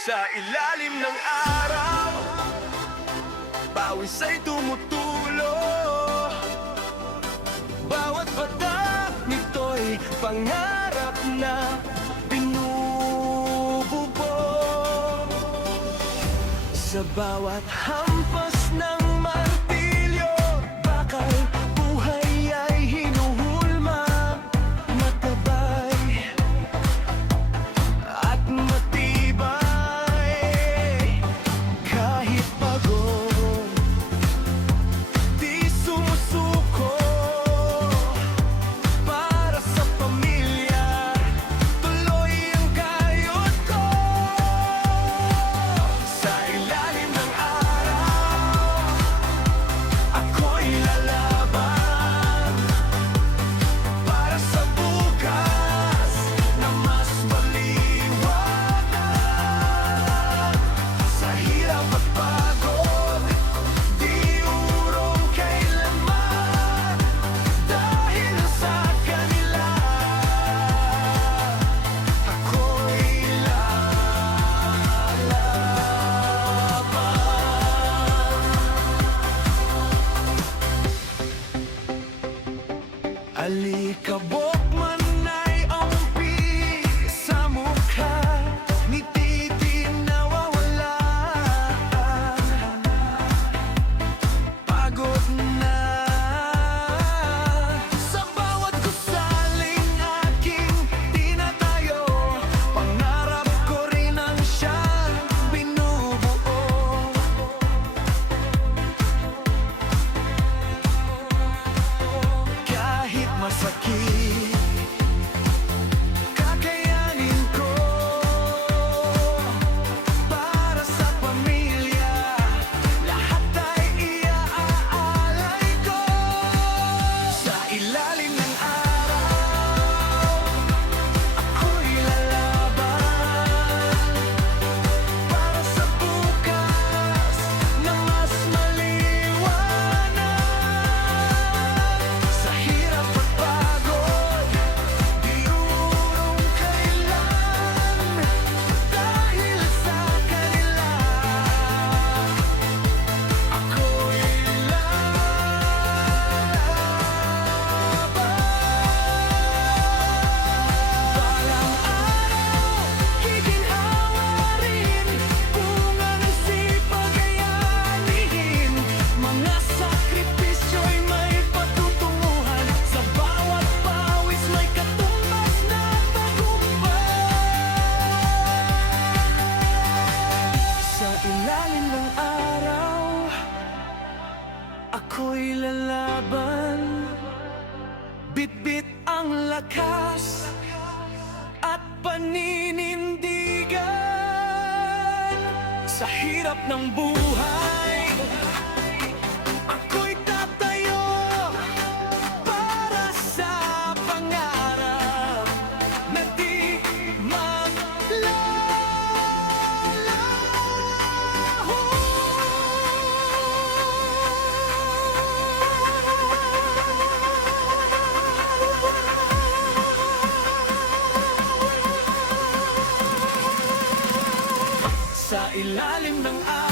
Sa ilalim ng araw, pawis ay tumutulo. Bawat patak nito'y pangarap na binububog. Sa bawat hampas ng martilyo, bakal buhay ay hinuhulma. Matabay at matibay, kahit pagod, di sumusuko. Para sa pamilya, tuloy ang kayod ko. Sa ilalim ng araw, ako'y lalaban. Para sa bukas na mas maliwanag. Sa hirap at pagod, di urong kailanman. Dahil sa kanila, ako'y lalaban. Alikabok man ay umpi sa mukha, ngiti di nawawala. Pagod na sa bawat gusaling aking tinatayo. Pangarap ko rin ang siyang binubuo. Kahit masakit, kakayanin ko. Para sa pamilya, lahat ay iaalay ko. Sa ilalim ng araw, ako'y lalaban. Para sa bukas na mas maliwanag. Sa hirap at pagod, di urong kailan. Dahil sa kanila, ako'y lalaban. Balang araw, giginhawa rin, bunga ng sipag ay aanihin. Mga sakripisyo'y may patutunguhan, sa bawat pawis may katumbas na tagumpay. Sa ilalim ng araw, ako'y lalaban. Bitbit ang lakas at paninindigan. Sa hirap ng buhay, ako'y tatayo. Para sa pangarap na di maglalaho. Sa ilalim ng araw,